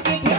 to begin.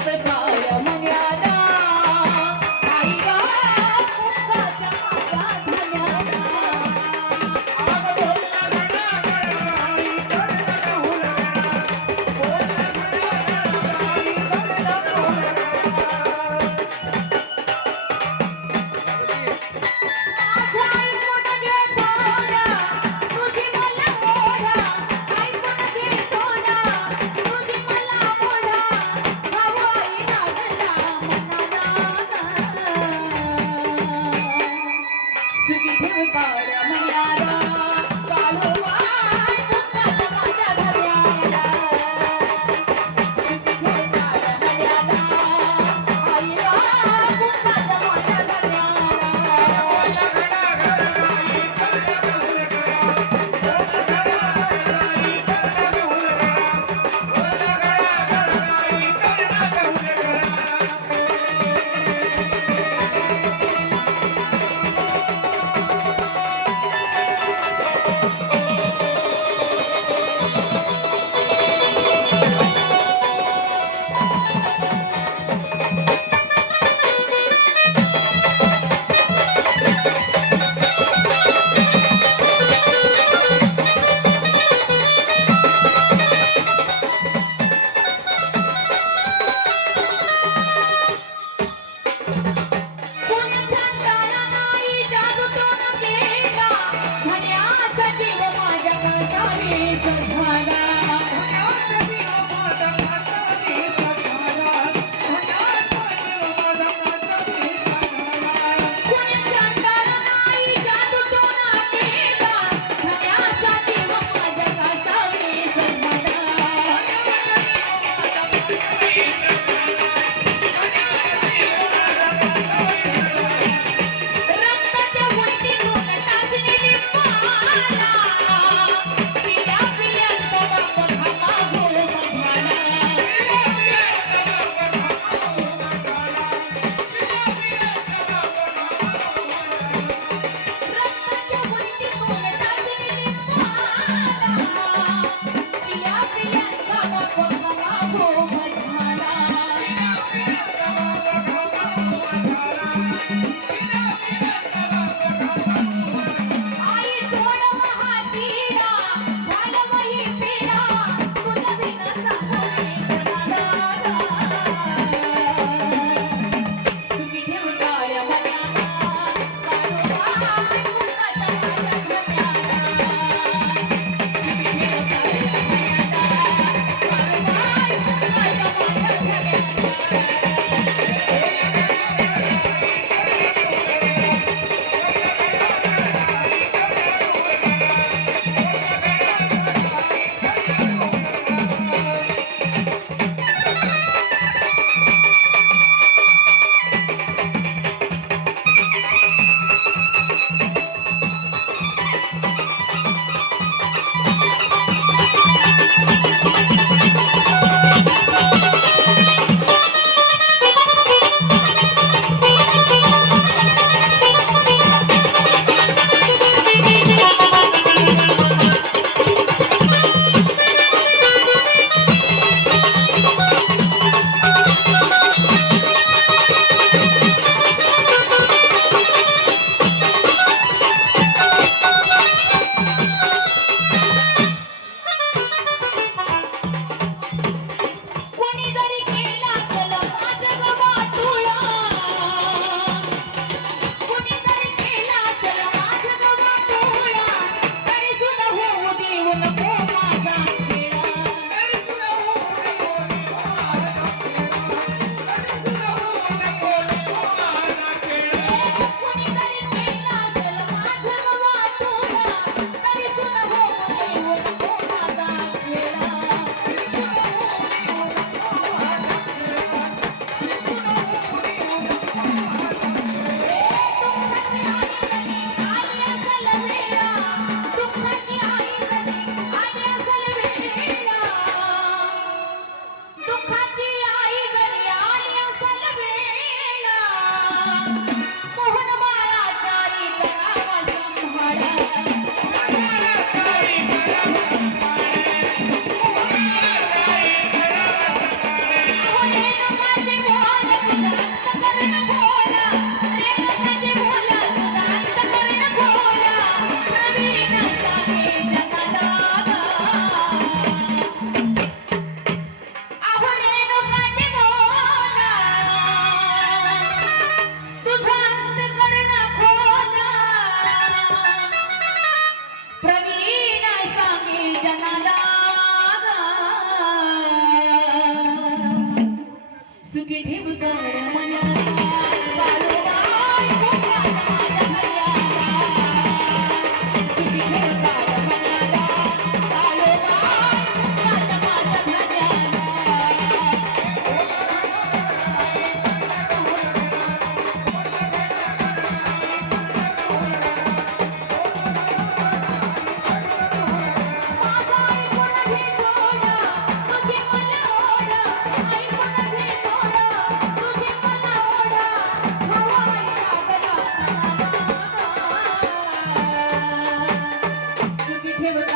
give it up.